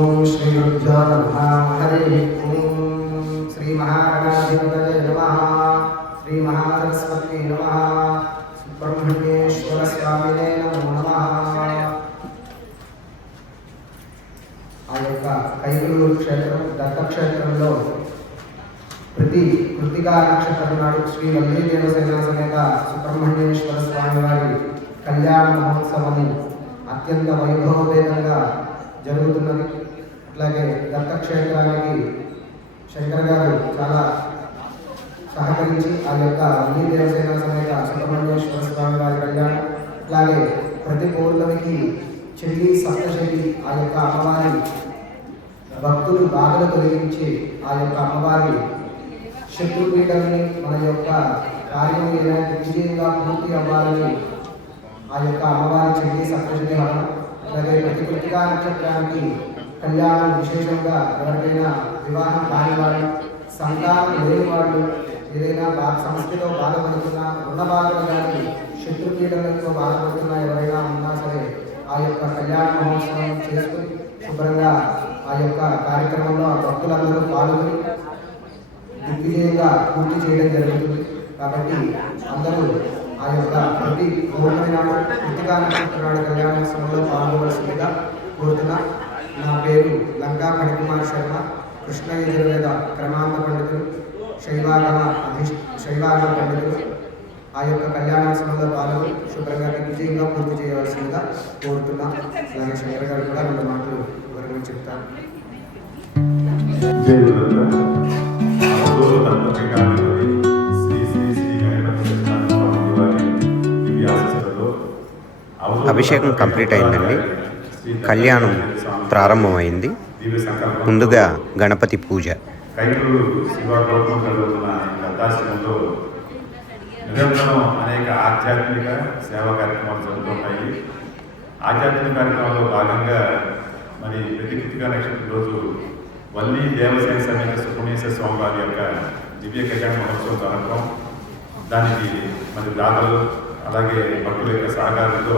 ओम श्री गुरुभ्यो नमः। हरि ओम श्री महागणाधिपतये नमः। श्री महासरस्वती नमः। सुब्रह्मण्येश्वर स्वामिने नमो नमः। ఆ యొక్క కైకలూరు క్షేత్రం దత్తక్షేత్రంలో ప్రతి కృతికా నక్షత్రం నాడు శ్రీ వల్లీ దేవసేన సమేత సుబ్రహ్మణ్యేశ్వర స్వామి వారి కళ్యాణ మహోత్సవము అత్యంత వైభవపేతంగా జరుగుతున్నది. అట్లాగే దత్తక్షేత్రానికి శంకర్ గారు చాలా సహకరించి ఆ యొక్క వల్లీ దేవసేన సమేత సుబ్రహ్మణ్యేశ్వర స్వామి వారి కళ్యాణం, అట్లాగే ప్రతి పౌర్ణమికి చెల్లి సప్తశతి ఆ యొక్క అమ్మవారి భక్తులు బాధలు తొలగించి ఆ యొక్క అమ్మవారి శత్రుపీఠల్ని మన యొక్క కార్యం ఏదైనా విజయంగా పూర్తి అవ్వాలని ఆ యొక్క అమ్మవారి చెల్లి సప్తశతి హవనం, అలాగే ప్రతి కృతికా నక్షత్రానికి కళ్యాణం విశేషంగా ఎవరికైనా వివాహం కాని వాళ్ళు, సంతానం లేని వాళ్ళు, ఏదైనా సమస్యలో బాధపడుతున్నా, రుణ బాధలు కానీ శత్రుపీఠలతో బాధపడుతున్నా ఎవరైనా ఉన్నా సరే ఆ యొక్క కళ్యాణ మహోత్సవం చేసుకుని శుభ్రంగా ఆ యొక్క కార్యక్రమంలో భక్తులందరూ పాల్గొని దిగ్విజయంగా పూర్తి చేయడం జరుగుతుంది. కాబట్టి అందరూ ఆ యొక్క ప్రతి పౌర్ణమి నాడు కృతికా నక్షత్రం నాడు కళ్యాణోత్సవంలో పాల్గొవలసిందిగా కోరుతున్నా. నా పేరు లంకా ఫణికుమార్ శర్మ, కృష్ణ యజుర్వేద క్రమాంత పండితులు, శైవాగమ పండితులు. ఆ యొక్క కళ్యాణోత్సవంలో పాల్గొని శుభ్రంగా దిగ్విజయంగా పూర్తి చేయవలసిందిగా కోరుతున్నా. అలాగే శంకర్ గారు కూడా రెండు మాటలు వివరంగా చెప్తారు. అభిషేకం కంప్లీట్ అయిందండి. కళ్యాణం ప్రారంభమైంది. ముందుగా గణపతి పూజ. నిరంతరం అనేక ఆధ్యాత్మిక సేవా కార్యక్రమాలు జరుగుతుంటాయి. ఆధ్యాత్మిక కార్యక్రమాల్లో భాగంగా మరి ప్రతి కృతికా నక్షత్రం రోజు వల్లీ దేవసేన సమేత సుబ్రహ్మణ్యేశ్వర స్వామి వారి యొక్క దివ్య కళ్యాణ మహోత్సవం జరగడం, దానికి మరి దాతలు అలాగే భక్తుల యొక్క సహకారంతో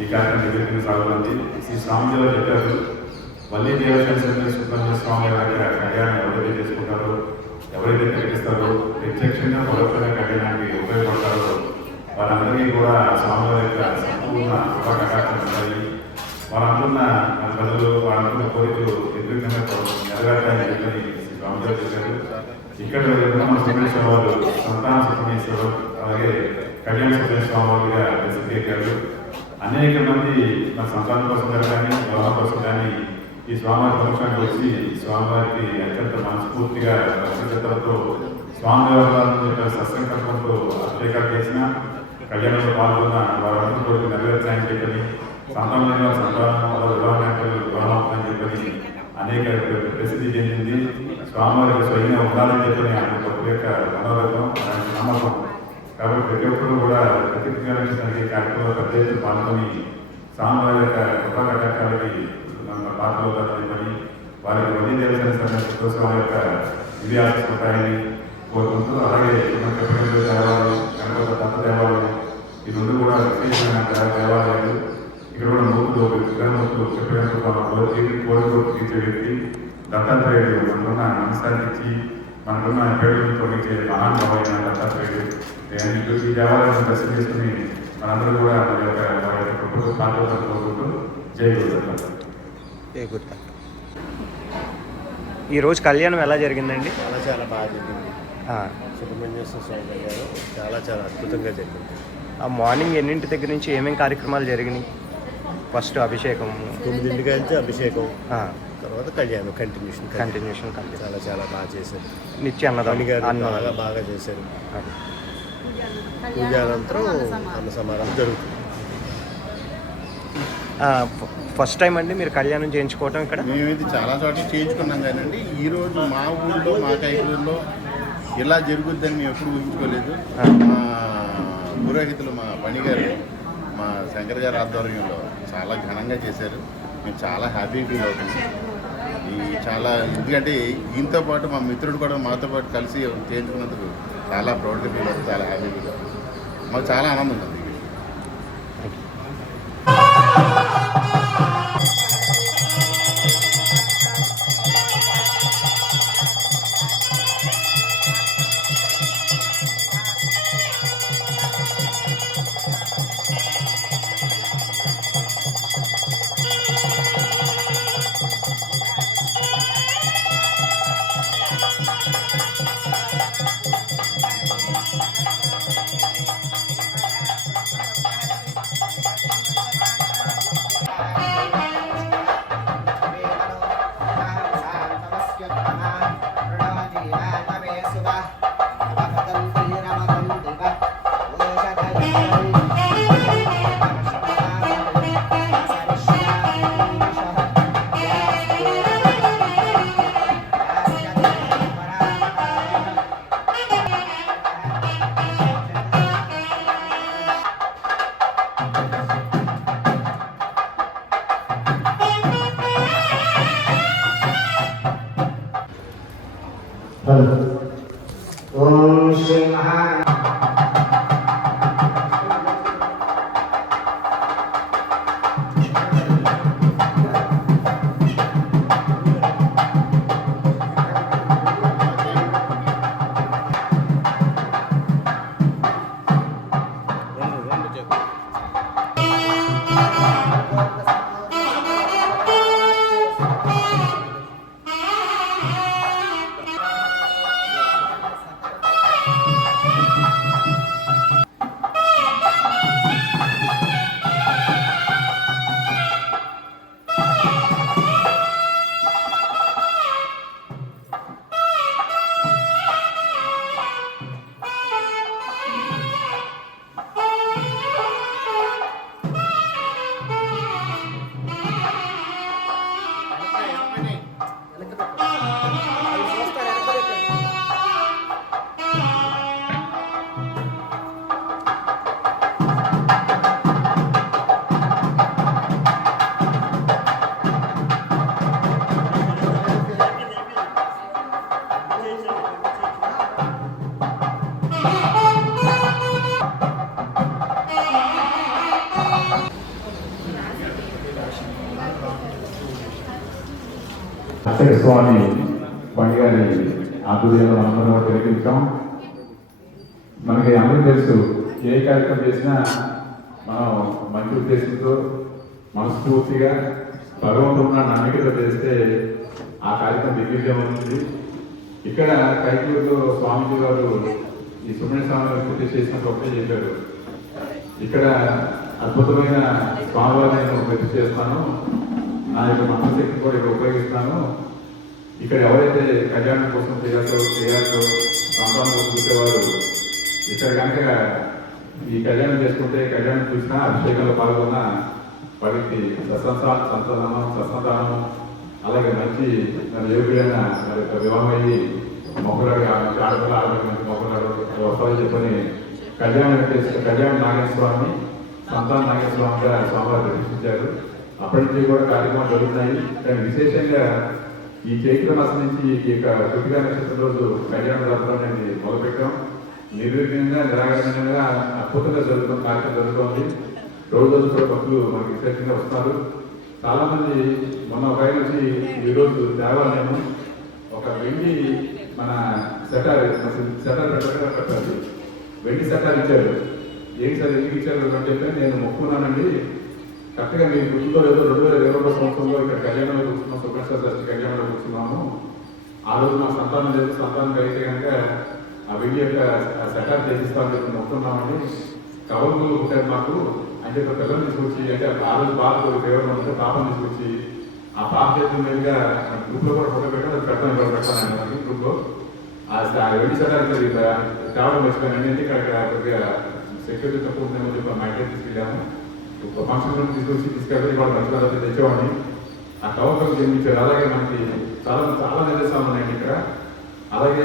ఈ కార్యక్రమం నిర్వహించిన సాగుతుంది. శ్రీ స్వామిజీ వారు చెప్పారు, వల్లీ దేవసేన సమేత సుబ్రహ్మణ్యేశ్వర స్వామి వారి యొక్క కళ్యాణం ఎవరైతే చేసుకుంటారో, ఎవరైతే ప్రకటిస్తారో, ప్రత్యక్షంగా పరోక్షంగా కళ్యాణానికి ఉపయోగపడతారో వారందరికీ కూడా స్వామివారి యొక్క సంపూర్ణ కృపాకటాక్షాలు ఉంటాయి. వారంటున్న ప్రజలు వారంటున్న కోరికలు నిర్విఘ్నంగా నెరవేర్చాలని చెప్పని స్వామివారు చెప్పారు. ఇక్కడ మన సుబ్రహ్మణ్యేశ్వర వారు సంతాన సుబ్రహ్మణ్యేశ్వరు, అలాగే కళ్యాణ సుబ్రహ్మణ్యేశ్వర స్వామి వారిగా ప్రసిద్ధి. అనేక మంది మన సంతానం కోసం కానీ వివాహం కోసం కానీ ఈ స్వామివారి పక్షానికి వచ్చి స్వామివారికి అత్యంత మనస్ఫూర్తిగా భక్తితో స్వామివారి యొక్క సత్సంకల్పంతో అభిషేకాలు చేసిన, కళ్యాణంలో పాల్గొన్న వారందరూ కోరిక నెరవేర్చాలని చెప్పని, సంతానం సంతానం వివాహం అని చెప్పని అనేక ప్రసిద్ధి చెందింది. స్వామివారికి స్వయంగా ఉండాలని చెప్పని ఆయన భక్తుల యొక్క మనోరథం, ఆయన నమ్మకం. కాబట్టి ప్రతి ఒక్కరు కూడా ప్రతిజ్ఞానికి కార్యక్రమంలో పెద్ద ఎత్తున పాల్గొని స్వామివారి యొక్క కృపా కటాక్షాలకి పాత్రలో చెప్పని వారికి వల్లీ దేవసేన సమేత స్వామి యొక్క దివ్యాశీస్సులు ఉంటాయని కోరుకుంటూ, అలాగే దేవాలయం, గణపతి దత్త దేవాలయం, ఈ రెండు కూడా విశేషమైన దేవాలయాలు. ఇక్కడ కూడా మూర్తులు విగ్రహమూర్తులు చెప్పినట్టు కోరికలు తీర్చే వ్యక్తి దత్తాత్రేయుడు. మనకున్న నమస్కారం ఇచ్చి మనకున్న పేరును తొలగించే మహానుభావైన దత్తాత్రేయుడు. ఈ దేవాలయాన్ని దర్శనం చేసుకుని మనందరూ కూడా మన యొక్క వారి యొక్క ప్రభుత్వ పాత్రతో కోరుకుంటూ జై గురు. ఈరోజు కళ్యాణం ఎలా జరిగిందండి? చాలా బాగా జరిగింది. సుబ్రహ్మణ్యేశ్వర స్వామి కళ్యాణం చాలా అద్భుతంగా జరిగింది. మార్నింగ్ ఎన్నింటి దగ్గర నుంచి ఏమేమి కార్యక్రమాలు జరిగినాయి? ఫస్ట్ అభిషేకం 9 నుంచి అభిషేకం, తర్వాత కళ్యాణం కంటిన్యూషన్ చాలా బాగా చేశారు. నిత్య అన్నదానం బాగా చేశారు. పూజానంతరం అన్న సమారాధన జరుగుతుంది. ఫస్ట్ టైం అండి మీరు కళ్యాణం చేయించుకోవటం ఇక్కడ? మేమైతే చాలా చోట్ల చేయించుకున్నాం కానండి, ఈరోజు మా ఊళ్ళో మా కైకూరులో ఇలా జరుగుద్దని మేము ఎప్పుడు ఊహించుకోలేదు. మా పురోహితులు మా పనిగారు మా శంకర్ గారి ఆధ్వర్యంలో చాలా ఘనంగా చేశారు. మేము చాలా హ్యాపీ ఫీల్ అవుతున్నాం. ఎందుకంటే దీంతో పాటు మా మిత్రుడు కూడా మాతో పాటు కలిసి చేయించుకున్నందుకు చాలా ప్రౌడ్గా ఫీల్ అవుతుంది, చాలా హ్యాపీ ఫీల్ అవుతుంది. మాకు చాలా ఆనందం ఉంది. ఓం శ్రీ మహా అక్షయ స్వామి పండుగని ఆధ్వర్యంలో అందరం తెలిపించాం. మనకి అందరూ తెలుసు, ఏ కార్యక్రమం చేసినా మనం మంచి ఉద్దేశంతో మనస్ఫూర్తిగా భగవంతున్న నమ్మికతో చేస్తే ఆ కార్యక్రమం దిగ్విజయం అవుతుంది. ఇక్కడ కైకూరులో స్వామిజీ గారు ఈ సుబ్రహ్మణ్య స్వామి పూర్తి చేసినట్టు ఒకటే చెప్పారు, ఇక్కడ అద్భుతమైన స్వామివారిని నేను ప్రతి చేస్తాను, నా యొక్క మనశక్తిని కూడా ఇక్కడ ఉపయోగిస్తాను. ఇక్కడ ఎవరైతే కళ్యాణం కోసం చేయాలో సంతానం కోసం చూసేవారు ఇక్కడ కనుక ఈ కళ్యాణం చేసుకుంటే, కళ్యాణం చూసినా అభిషేకంలో పాల్గొన్న వారికి సత్సంతానం అలాగే మంచి యోగ్యులైన వారి యొక్క వివాహం అయ్యి మొక్కలాడు మంచి ఆడపిల్ల ఆడపిల్ల మంచి మొక్కలాడు వస్తారని చెప్పని కళ్యాణ నాగేశ్వరాన్ని సంతాన నాగేశ్వరంగా స్వామివారు ప్రతిష్ఠించారు. అప్పటి నుంచి కూడా కార్యక్రమాలు జరుగుతున్నాయి. కానీ విశేషంగా ఈ చైత్ర మాసం నుంచి ఈ యొక్క కృతికా నక్షత్రం రోజు కళ్యాణ జాతర అనేది మొదలుపెట్టాం. నిర్విఘ్నంగా నిరాఘంటంగా అద్భుతంగా జరుగుతున్న కార్యక్రమం జరుగుతోంది. రోజు కూడా భక్తులు మనకి విశేషంగా వస్తున్నారు. చాలా మంది మొన్న ఒక ఆయన వచ్చి ఈరోజు దేవాలయం ఒక వెండి మన సెటార్ పెట్టాలి, వెండి సెటార్ ఇచ్చారు. ఏంటి సార్ ఎందుకు ఇచ్చారు అంటే నేను మొక్కున్నానండి, కరెక్ట్గా మీరు గుర్తులో ఏదో 2022 సంవత్సరంలో ఇక్కడ కళ్యాణంలో కూర్చున్నాం, సుబ్రహ్మణ్య దర్శన కళ్యాణంలో కూర్చున్నాము. ఆ రోజు మా సంతానం లేదు, సంతానం కలిగితే కనుక ఆ వెండి యొక్క సెటార్ చేసిస్తామని చెప్పి మొక్కున్నామండి. కవర్లు ఉంటారు మాకు అంటే ఒక పిల్లలు తీసుకొచ్చి, అంటే ఆ రోజు బాగా ఫేవర్ ఉంటే పాపం తీసుకొచ్చి ఆ పాప చేతుల మీదుగా గ్రూప్లో కూడా ఫోటో పెట్టాను, అది పెట్టాను మనకి గ్రూప్లో. ఆ వెండి సెటార్ తేవడం మర్చిపోయాను. అంటే ఇక్కడ కొద్దిగా సెక్యూరిటీ తక్కువ ఉందేమో చెప్పి మా ఇంటికి తీసుకెళ్ళాము. ఒక ఫంక్షన్ తీసుకెళ్ళి వాళ్ళు మంచి తెచ్చేవాడిని. ఆ కవర్లు జన్మించారు. అలాగే మనకి చాలా చాలా నిర్దేశాలు ఉన్నాయండి ఇక్కడ. అలాగే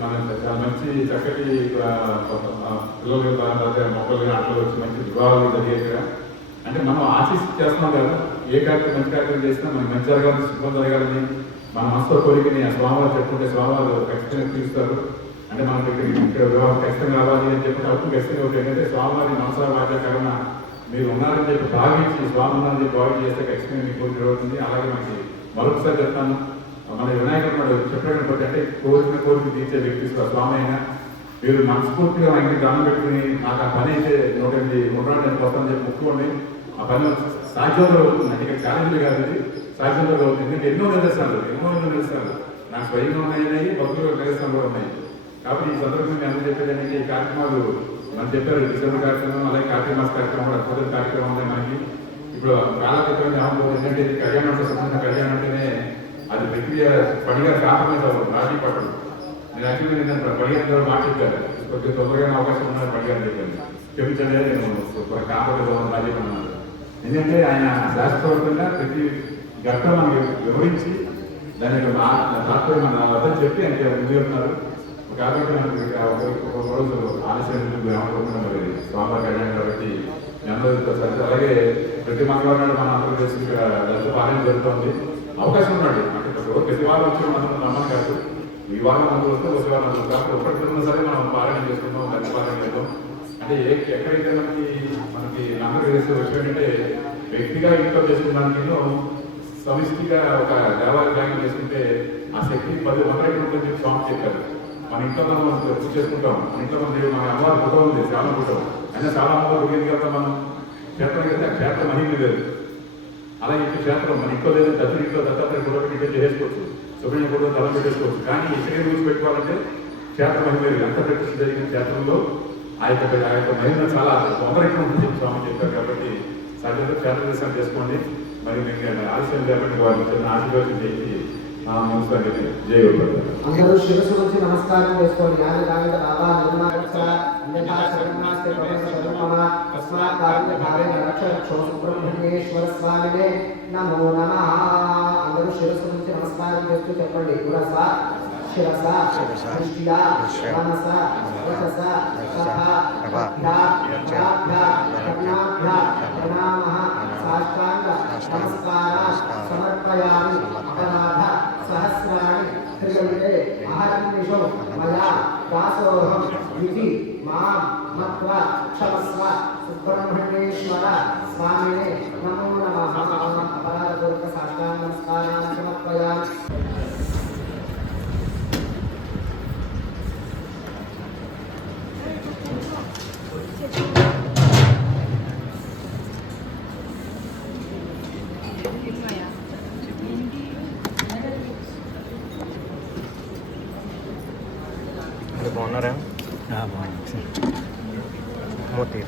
మనం చాలా మంచి చక్కటి పిల్లలు మొక్కలు ఆటలు వచ్చి మంచి వివాహాలు జరిగేట్టుగా, అంటే మనం ఆశిస్తూ చేస్తున్నాం కదా, ఏ కార్యక్రమం మంచి కార్యక్రమం చేసినా మనకి మంచి జరగాలని, శుభం జరగాలని మన మనసులో కోరికని ఆ స్వామివారు చెప్పుకుంటే స్వామివారు ఖచ్చితంగా తీరుస్తారు. అంటే మన దగ్గరికి ఇక్కడ వివాహం ఖచ్చితంగా రావాలి అని చెప్పి అప్పుడు ఖచ్చితంగా ఒకటి ఏంటంటే స్వామివారి మనసులో వాద్యకరణ మీరు ఉన్నారని చెప్పి భావించి స్వామి ఉన్నారని చెప్పి భావించి చేస్తే ఖచ్చితంగా మీకు కోరిక జరుగుతుంది. అలాగే మనకి మరొకసారి చెప్తాను, మన వినాయకుడు నాడు చెప్పడం బట్టి అంటే కోరిక తీర్చే వ్యక్తి స్వామి అయినా మీరు మనస్ఫూర్తిగా ఆయనకి దానం పెట్టుకుని నాకు ఆ పని అయితే 108 నేను వస్తానని చెప్పి మొక్కుకోండి. ఆ పని సాధ్యంలో అవుతుంది. అంటే ఇక్కడ ఛాలెంజ్ కాదు, ఇది సాధ్యంలో అవుతుంది. ఎందుకంటే ఎన్నో నిదర్శనాలు నాకు స్వయంగా ఉన్నాయి, భక్తులు నిదర్శనాలు కూడా ఉన్నాయి. కాబట్టి ఈ సందర్భంగా మేము అందరూ చెప్పేది ఏంటంటే ఈ కార్యక్రమాలు మనం చెప్పారు, డిసెంబర్ కార్యక్రమం అలాగే కార్తీక మాస కార్యక్రమం కూడా అద్భుత కార్యక్రమం ఉన్నాయి మనకి. ఇప్పుడు కాలక్రమం ఏంటంటే ఇది కళ్యాణంతో సంబంధించిన కళ్యాణం అంటేనే అది ప్రక్రియ పడిగా కాంప్రమైజ్ అవ్వదు, రాజీ పడదు. నేను యాక్చువల్లీ నేను పడిగారు మాట చెప్పాను, కొద్దిగా తొందరగా అవకాశం ఉన్నది పడిగారు చెప్పాను, చెప్పించండి నేను కాంప్రమైజ్ అవ్వదు రాజీ పడినాను. ఎందుకంటే ఆయన శాస్త్రవంతంగా ప్రతి ఘట్టం మనకి వివరించి దాని యొక్క తాత్పర్యం మన వద్ద చెప్పి ఆయన ముందు చెప్తున్నారు. కాబట్టి మనకి ఒక రోజు ఆలస్యం మరి స్వామివారి కళ్యాణం కాబట్టి అందరూ సరిగ్గా. అలాగే ప్రతి మంగళవారం నాడు మన ఆంధ్రప్రదేశ్ ఇక్కడ పాలన జరుగుతుంది. అవకాశం ఉన్నాడు అంటే ప్రతి వారం వచ్చి మనం నమ్మకం కాదు, వివాహం ముందు వస్తే వివాహం ముందు కాబట్టి ఒకటి సరే మనం పారాయణ చేసుకుంటాం, మంచి పారాయణ చేద్దాం. అంటే ఎక్కడైతే మనకి ఆంధ్రప్రదేశ్ విషయం అంటే వ్యక్తిగా ఇంట్లో చేసుకున్నానికి సమిష్టిగా ఒక దేవాలయం చేసుకుంటే ఆ శక్తి 10 వందల చెప్పి స్వామి చెప్పారు. మన ఇంట్లో మనం పూజ చేసుకుంటాం, మన ఇంట్లో మన అమ్మవారి ఫోటో ఉంది, చాలా ఫోటో అయినా చాలా అమ్మవారు గుడికి వెళ్తాం, మనం క్షేత్రం వెళ్తే ఆ క్షేత్రం మహిమ లేదు. అలా ఇంటి క్షేత్రం మన ఇంట్లో లేదు, ఇంట్లో దత్తాత్రేయ ఫోటో పెట్టి చేసుకోవచ్చు, సుబ్రహ్మణ్య ఫోటో తల పెట్టేసుకోవచ్చు. కానీ ఇక్కడే రూల్స్ పెట్టుకోవాలంటే క్షేత్ర మహిమ లేదు. ఎంత ప్రతిష్ఠ జరిగిన క్షేత్రంలో ఆ యొక్క మహిమ చాలా తొందరగా ఉంటుంది స్వామి చెప్పారు. కాబట్టి సాధ్యత క్షేత్ర దర్శనం చేసుకోండి. మరి మీకు ఆలస్యం లేకుండా వారిని చిన్న ఆశీర్వాదం చేసి మున్సిపాలిటీ జయగొడతారు. అందరూ శిరస్సు నుంచి నమస్కారం చేసుకోండి. సుబ్రహ్మణ్యేశ్వర స్వామినే నమో నమః. అందరూ శిరస్సు నుంచి నమస్కారం చేస్తూ చెప్పండి. శిరస దృష్టియా మనస వచస సాష్టాంగ నమస్కారాన్ సమర్పయామి. అపరాధ సహస్రాణి క్రియతే అహర్నిశో మయా దాసోహం విధి మాం మత్వా క్షమస్వ. సుబ్రహ్మణ్యేశ్వర స్వామినే నమో నమః. అపరాధపూర్వక సాష్టాంగ నమస్కారాన్ సమర్పయామి. బాగున్నారా? మూర్తి